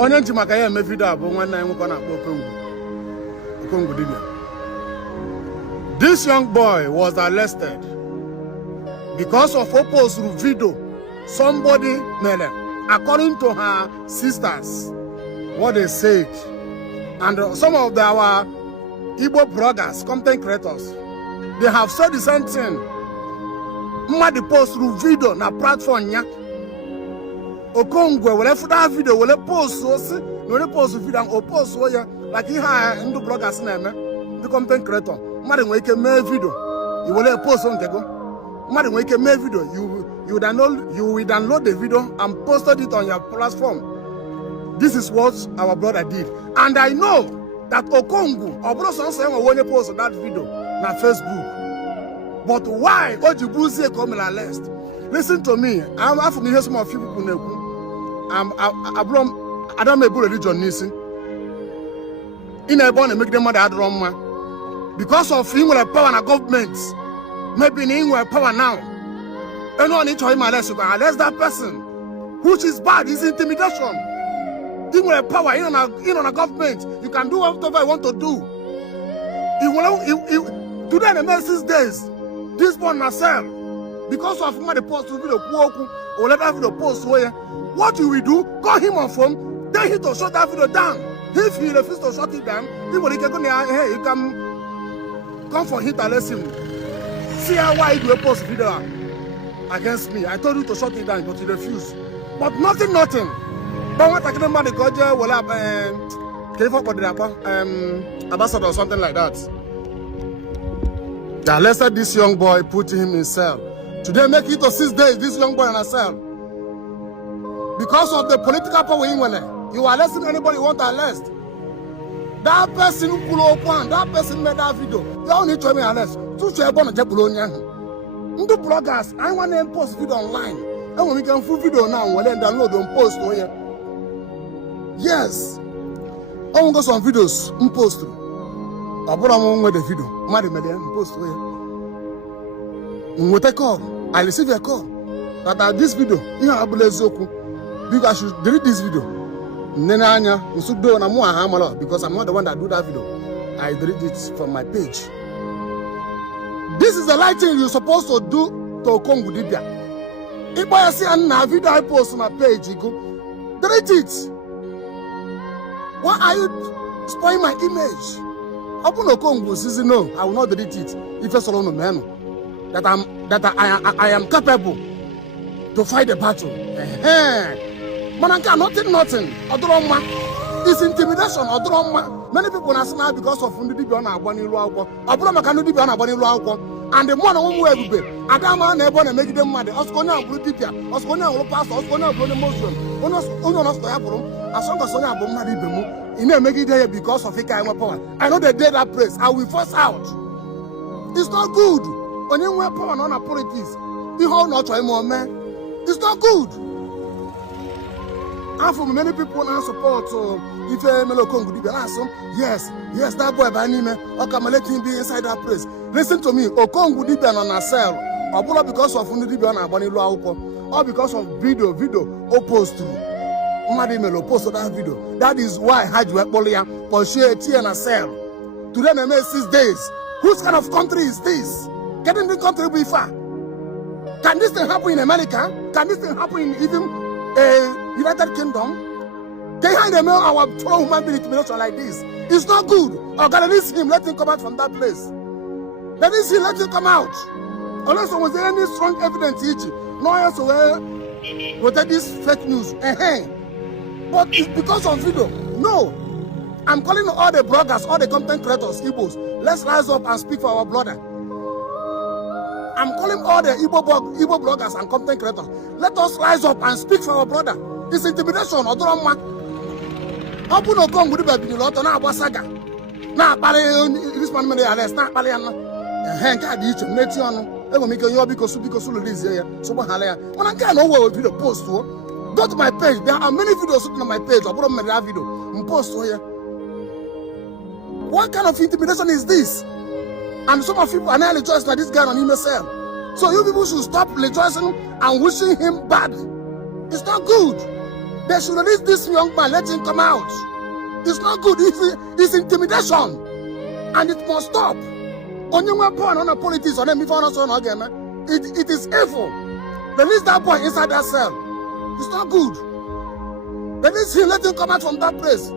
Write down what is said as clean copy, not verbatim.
onye nji maka ya eme video abụ nwanne anyị nwoke na-akpọ Okongwu Dibia. This young boy was arrested because of a post video somebody made, according to her sisters, what they said. And some of our Igbo bloggers, content creators, they have said the same thing. Mma post through video na platform ya. Okongwu will have that video, will post so no post video and post so ya like he had in the bloggers name, the content creator. Mma make a video, you will post on go. Mma make a video, you will download the video and posted it on your platform. This is what our brother did, and I know that Okongwu or brother saying when you post that video na Facebook. But why Ojibuzie come in arrest? Listen to me. I'm after me hear some of you people know. I don't make religion nisi. In a born and make them mother drama. Because of him with power and government. Maybe in him with power now. Anyone need to him arrest, you can arrest that person. Which is bad, is intimidation. Him with power in on a government. You can do whatever you want to do. Today the next days. This one myself, because of the post video, or let that video post where what you will do, call him on phone, tell him to shut that video down. If he refuses to shut it down, people can hey, you come for him and let him see how why you post video against me. I told you to shut it down, but you refuse. But nothing. But what I can remember the Goja will have ambassador or something like that. They arrested this young boy, put him in cell. Today, make it to 6 days, this young boy in a cell. Because of the political power in Wele, you arresting anybody you want to arrest. That person who pull up one, that person made that video. You don't need to be arrested. Two children are born. The bloggers, I want to post video online. And when we can full video now, we'll then download and post. Yes. I want to go some videos, post. I brought on the video. Post I receive a call that this video, you have I should delete this video. Because I'm not the one that do that video. I delete it from my page. This is the right thing you're supposed to do to Okongwu Dibia. If I see a video I post on my page, you go delete it. Why are you spoiling my image? Open Okongwu says no, I will not delete it. If it's alone man that I am capable to fight the battle. Mananka, nothing. Odroma. It's intimidation. Odroma. Many people are saying because of Dibia on Abani Luau. Abrama can Dibia on Abani Luau. And the more who will be Adama never and make them mad. Oscona Blue Dibia, Oscona will pass, Oscona Blue Muslim. Unos Abram, as long as Sonia Bomadibimu. You know, make it there because of Ika power. I know they did that place. I will force out. It's not good. When you wear power on a politics, you hold not try more, man. It's not good. And for many people now support if Okongwu Dibia, yes, that boy by name, okay, let him be inside that place. Listen to me, Okongwu Dibia on a cell, or because of Dibia on Abani Luau, or because of video opposed to. Post that video. That is why Hajwe Bolia Porsche T and a cell. Today they made 6 days. Whose kind of country is this? Can the country be far? Can this thing happen in America? Can this thing happen in even United Kingdom? They hide them our fellow human being intimidation like this. It's not good. Or can release him, let him come out from that place. Let him come out. Unless there was any strong evidence, no else will take this fake news. But it's because of video. No. I'm calling all the bloggers, all the content creators, Igbos. Let's rise up and speak for our brother. I'm calling all the Igbo bloggers and content creators. Let us rise up and speak for our brother. It's intimidation. Odroma. Open Okongwu Dibia bin lot na agbasaga. Na akpali this man may arrest. Na akpali ana. Ka di iche meti onu. Ego mi ke yo biko su release ya. So bo hala ya. Mana nke na wo video post o. Go to my page. There are many videos on my page. I put that video. Post here. What kind of intimidation is this? And some of you are now rejoicing that this guy on email cell. So you people should stop rejoicing and wishing him bad. It's not good. They should release this young man, let him come out. It's not good. It's intimidation. And it must stop. It is evil. Release that boy inside that cell. It's not good. Release him, let him come out from that place.